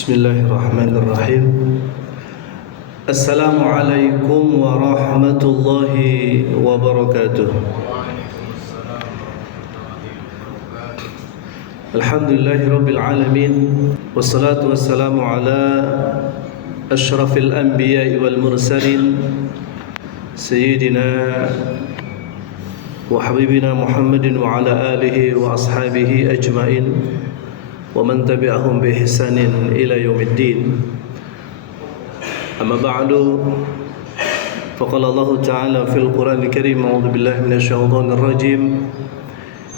Bismillahirrahmanirrahim. Assalamualaikum warahmatullahi wabarakatuh. Alhamdulillahirabbil alamin, wassalatu wassalamu ala asyrafil anbiya'i wal mursalin sayyidina wa habibina Muhammadin wa ala alihi wa ashabihi ajmain wa man tabi'ahum bi ihsanin ila yaumiddin. Amma ba'du, faqala Allah ta'ala fil Qur'anil Karim, a'udzu billahi minasy syaithanir rajim,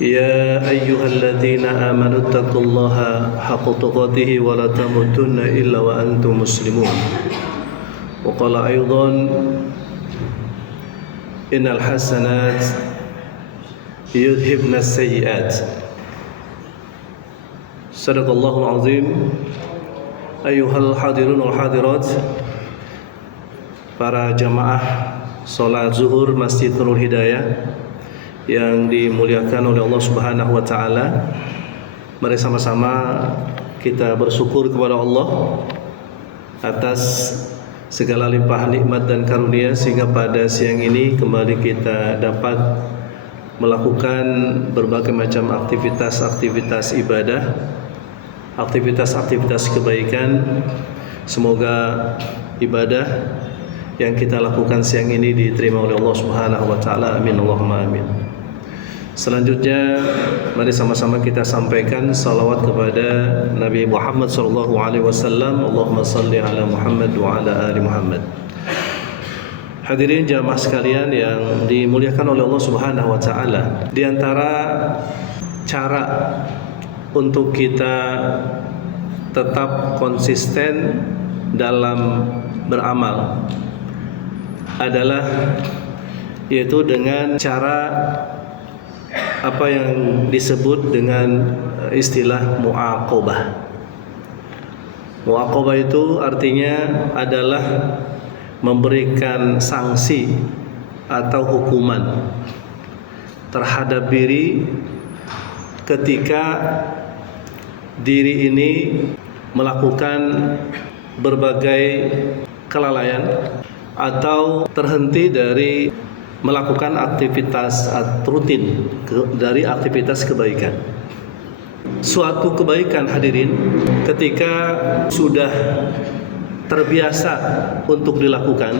ya ayyuhalladzina amanu taqullaha haqqa tuqatih wa la tamutunna illa wa antum muslimun. Wa qala aidan, innal hasanat yudhibna as-sayyi'at. Sadaqallahul azim. Ayyuhal hadirun wal hadirat, para jamaah salat zuhur Masjid Nurul Hidayah yang dimuliakan oleh Allah Subhanahu wa taala. Mari sama-sama kita bersyukur kepada Allah atas segala limpahan nikmat dan karunia sehingga pada siang ini kembali kita dapat melakukan berbagai macam aktivitas ibadah, aktivitas kebaikan. Semoga ibadah yang kita lakukan siang ini diterima oleh Allah Subhanahu wa taala. Amin Allahumma amin. Selanjutnya mari sama-sama kita sampaikan salawat kepada Nabi Muhammad sallallahu alaihi wasallam. Allahumma shalli ala Muhammad wa ala ali Muhammad. Hadirin jamaah sekalian yang dimuliakan oleh Allah Subhanahu wa taala, di antara cara untuk kita tetap konsisten dalam beramal adalah yaitu dengan cara apa yang disebut dengan istilah muaqabah. Muaqabah itu artinya adalah memberikan sanksi atau hukuman terhadap diri ketika diri ini melakukan berbagai kelalaian atau terhenti dari melakukan aktivitas rutin dari aktivitas kebaikan. Suatu kebaikan, hadirin, ketika sudah terbiasa untuk dilakukan,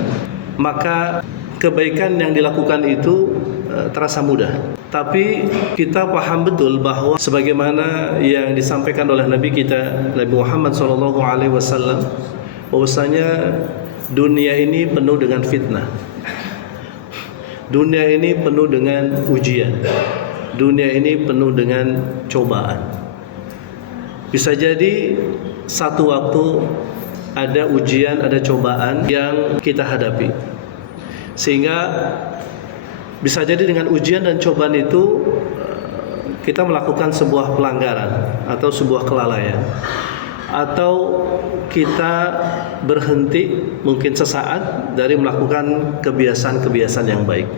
maka kebaikan yang dilakukan itu terasa mudah. Tapi kita paham betul bahwa sebagaimana yang disampaikan oleh Nabi kita Nabi Muhammad SAW, bahwasanya dunia ini penuh dengan fitnah, dunia ini penuh dengan ujian, dunia ini penuh dengan cobaan. Bisa jadi satu waktu ada ujian, ada cobaan yang kita hadapi, sehingga bisa jadi dengan ujian dan cobaan itu kita melakukan sebuah pelanggaran atau sebuah kelalaian, atau kita berhenti mungkin sesaat dari melakukan kebiasaan-kebiasaan yang baik.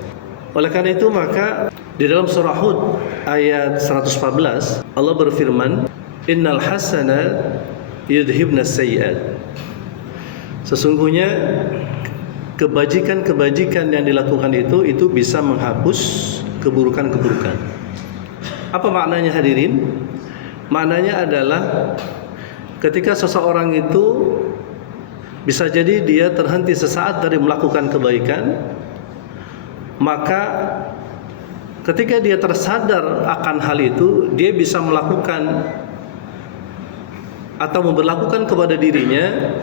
Oleh karena itu maka di dalam surah Hud ayat 114 Allah berfirman, innal hasanat yudhibna as-sayyi'at. Sesungguhnya kebajikan-kebajikan yang dilakukan itu bisa menghapus keburukan-keburukan. Apa maknanya, hadirin? Maknanya adalah ketika seseorang itu bisa jadi dia terhenti sesaat dari melakukan kebaikan, maka ketika dia tersadar akan hal itu, dia bisa melakukan atau memberlakukan kepada dirinya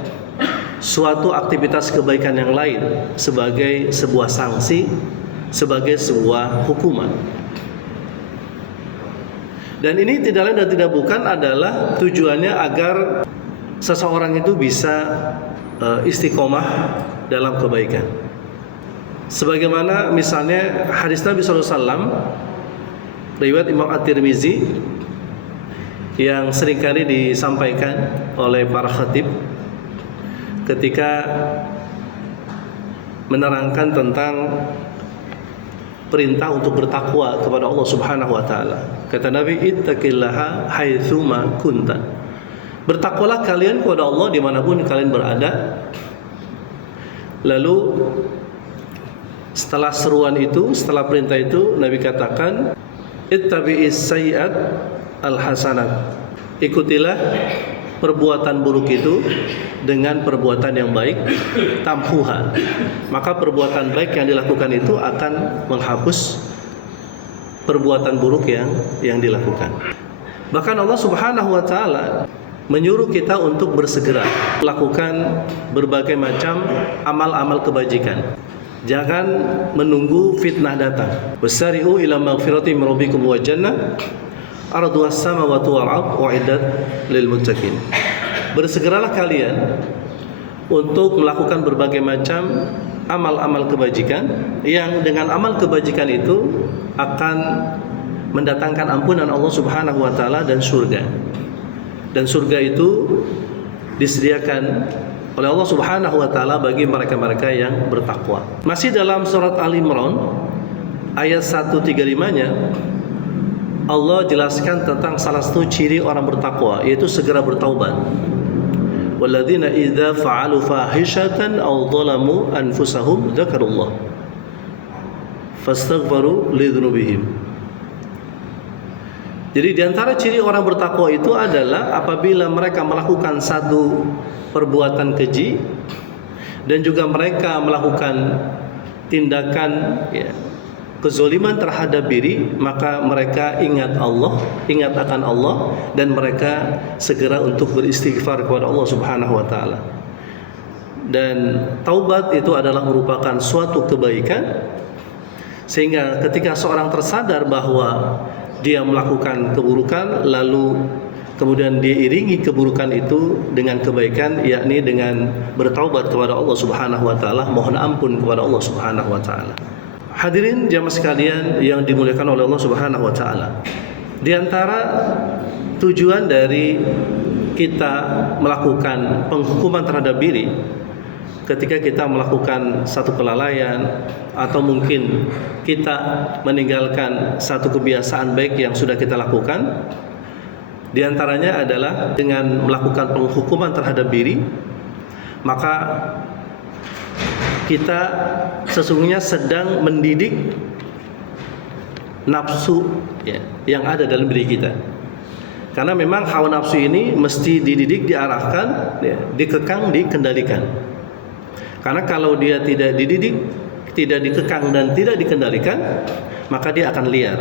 suatu aktivitas kebaikan yang lain sebagai sebuah sanksi, sebagai sebuah hukuman. Dan ini tidak lain dan tidak bukan adalah tujuannya agar seseorang itu bisa istiqomah dalam kebaikan. Sebagaimana misalnya hadis Nabi SAW riwayat Imam At-Tirmizi yang seringkali disampaikan oleh para khatib ketika menerangkan tentang perintah untuk bertakwa kepada Allah Subhanahu wa taala. Kata Nabi, ittaqillaha haitsuma kunta. Bertakwalah kalian kepada Allah dimanapun kalian berada. Lalu setelah seruan itu, setelah perintah itu, Nabi katakan, ittabi'is sayyi'at al-hasanat. Ikutilah perbuatan buruk itu dengan perbuatan yang baik, tamhuha. Maka perbuatan baik yang dilakukan itu akan menghapus perbuatan buruk yang dilakukan. Bahkan Allah Subhanahu wa taala menyuruh kita untuk bersegera melakukan berbagai macam amal-amal kebajikan. Jangan menunggu fitnah datang. Wasari'u ila maghfirati min rabbikum wa jannah arduha as-samawati wal ardh u'iddat lil muttaqin. Bersegeralah kalian untuk melakukan berbagai macam amal-amal kebajikan yang dengan amal kebajikan itu akan mendatangkan ampunan Allah Subhanahu wa taala dan surga. Dan surga itu disediakan oleh Allah Subhanahu wa taala bagi mereka-mereka yang bertakwa. Masih dalam surat Al-Imran ayat 135-nya Allah jelaskan tentang salah satu ciri orang bertakwa, yaitu segera bertaubat. Walladzina idza fa'alu fahishatan aw dhalamu anfusahum dzakarullah fastaghfaru lidzunubihim. Jadi di antara ciri orang bertakwa itu adalah apabila mereka melakukan satu perbuatan keji dan juga mereka melakukan tindakan kezoliman terhadap diri, maka mereka ingat Allah, ingat akan Allah, dan mereka segera untuk beristighfar kepada Allah Subhanahu wa taala. Dan taubat itu adalah merupakan suatu kebaikan, sehingga ketika seorang tersadar bahwa dia melakukan keburukan, lalu kemudian diiringi keburukan itu dengan kebaikan, yakni dengan bertaubat kepada Allah Subhanahu wa taala, mohon ampun kepada Allah Subhanahu wa taala. Hadirin jamaah sekalian yang dimuliakan oleh Allah Subhanahu wa taala. Di antara tujuan dari kita melakukan penghukuman terhadap diri ketika kita melakukan satu kelalaian atau mungkin kita meninggalkan satu kebiasaan baik yang sudah kita lakukan, di antaranya adalah dengan melakukan penghukuman terhadap diri, maka kita sesungguhnya sedang mendidik nafsu yang ada dalam diri kita. Karena memang hawa nafsu ini mesti dididik, diarahkan, dikekang, dikendalikan. Karena kalau dia tidak dididik, tidak dikekang dan tidak dikendalikan, maka dia akan liar,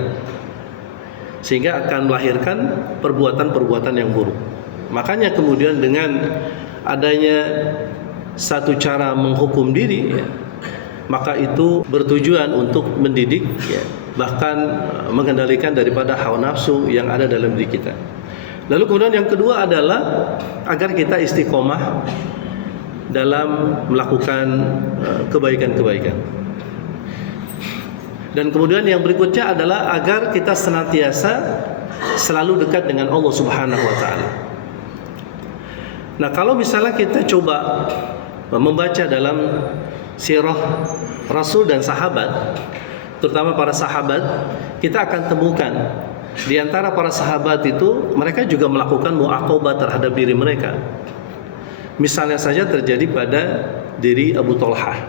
sehingga akan melahirkan perbuatan-perbuatan yang buruk. Makanya kemudian dengan adanya satu cara menghukum diri, maka itu bertujuan untuk mendidik, bahkan mengendalikan daripada hawa nafsu yang ada dalam diri kita. Lalu kemudian yang kedua adalah agar kita istiqomah dalam melakukan kebaikan-kebaikan. Dan kemudian yang berikutnya adalah agar kita senantiasa selalu dekat dengan Allah Subhanahu wa taala. Nah, kalau misalnya kita coba membaca dalam sirah Rasul dan sahabat, terutama para sahabat, kita akan temukan di antara para sahabat itu mereka juga melakukan mu'aqabah terhadap diri mereka. Misalnya saja terjadi pada diri Abu Talhah.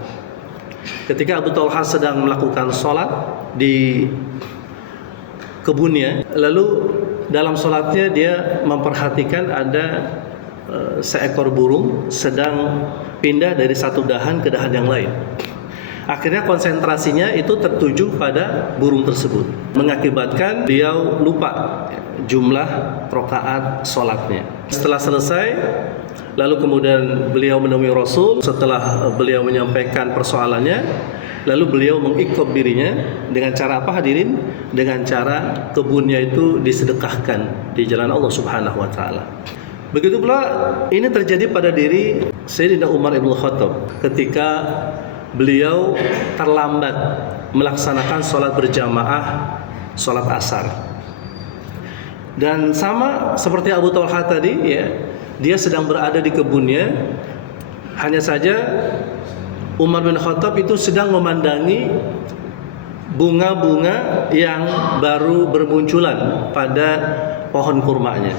Ketika Abu Talhah sedang melakukan sholat di kebunnya, lalu dalam sholatnya dia memperhatikan ada seekor burung sedang pindah dari satu dahan ke dahan yang lain. Akhirnya konsentrasinya itu tertuju pada burung tersebut, mengakibatkan beliau lupa jumlah rakaat sholatnya. Setelah selesai, lalu kemudian beliau menemui Rasul. Setelah beliau menyampaikan persoalannya, lalu beliau mengiqab dirinya dengan cara apa hadirin? Dengan cara kebunnya itu disedekahkan di jalan Allah Subhanahu wa taala. Begitu pula ini terjadi pada diri Sayyidina Umar ibn Khattab ketika beliau terlambat melaksanakan sholat berjamaah, sholat asar. Dan sama seperti Abu Talha tadi, dia sedang berada di kebunnya. Hanya saja Umar bin Khattab itu sedang memandangi bunga-bunga yang baru bermunculan pada pohon kurmanya.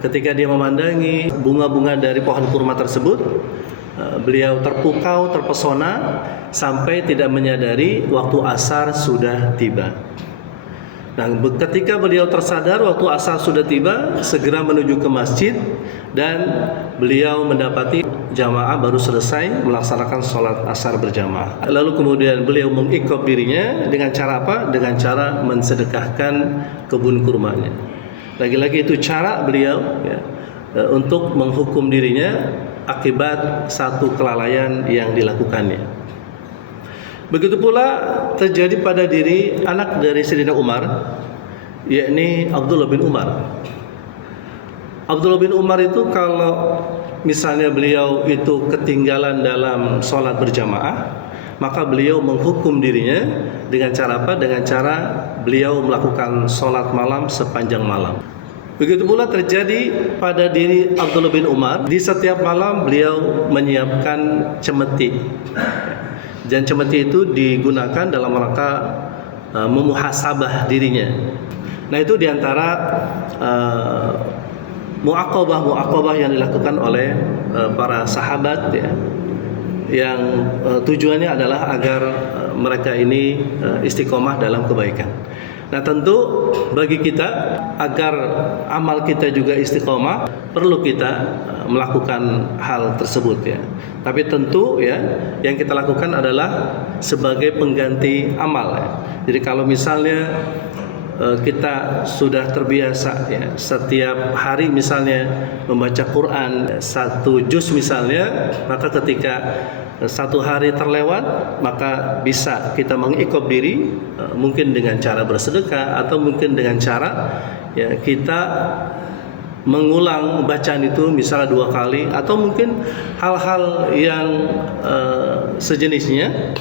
Ketika dia memandangi bunga-bunga dari pohon kurma tersebut, beliau terpukau, terpesona sampai tidak menyadari waktu asar sudah tiba. Nah, ketika beliau tersadar waktu asar sudah tiba, segera menuju ke masjid dan beliau mendapati jamaah baru selesai melaksanakan sholat asar berjamaah. Lalu kemudian beliau mengikop dirinya dengan cara apa? Dengan cara mensedekahkan kebun kurmanya. Lagi-lagi itu cara beliau ya, untuk menghukum dirinya akibat satu kelalaian yang dilakukannya. Begitu pula terjadi pada diri anak dari Sayyidina Umar, yakni Abdullah bin Umar. Abdullah bin Umar itu kalau misalnya beliau itu ketinggalan dalam sholat berjamaah, maka beliau menghukum dirinya dengan cara apa? Dengan cara beliau melakukan sholat malam sepanjang malam. Begitu pula terjadi pada diri Abdullah bin Umar. Di setiap malam beliau menyiapkan cemeti. Dan cemeti itu digunakan dalam rangka memuhasabah dirinya. Nah, itu diantara mu'aqabah yang dilakukan oleh para sahabat ya, yang tujuannya adalah agar mereka ini istiqomah dalam kebaikan. Nah, tentu bagi kita agar amal kita juga istiqomah, perlu kita melakukan hal tersebut ya. Tapi tentu ya, yang kita lakukan adalah sebagai pengganti amal ya. Jadi kalau misalnya kita sudah terbiasa ya, setiap hari misalnya membaca Quran 1 juz misalnya, maka ketika satu hari terlewat, maka bisa kita mengikop diri, mungkin dengan cara bersedekah atau mungkin dengan cara ya kita mengulang bacaan itu misalnya 2 kali, atau mungkin hal-hal yang sejenisnya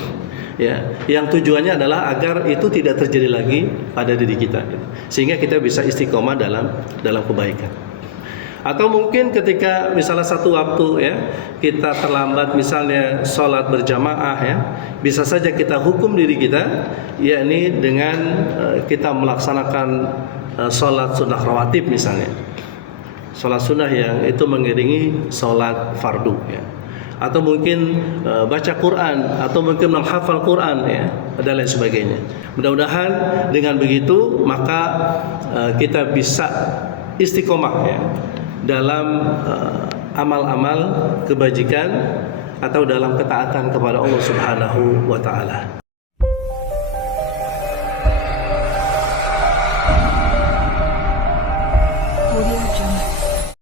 ya, yang tujuannya adalah agar itu tidak terjadi lagi pada diri kita gitu, sehingga kita bisa istiqomah dalam kebaikan. Atau mungkin ketika misalnya satu waktu ya kita terlambat misalnya sholat berjamaah ya, bisa saja kita hukum diri kita, yakni dengan kita melaksanakan sholat sunnah rawatib misalnya, sholat sunnah yang itu mengiringi sholat fardu ya. Atau mungkin baca Quran, atau mungkin menghafal Quran ya, dan lain sebagainya. Mudah-mudahan dengan begitu maka kita bisa istiqomah ya dalam amal-amal kebajikan atau dalam ketaatan kepada Allah Subhanahu wa taala.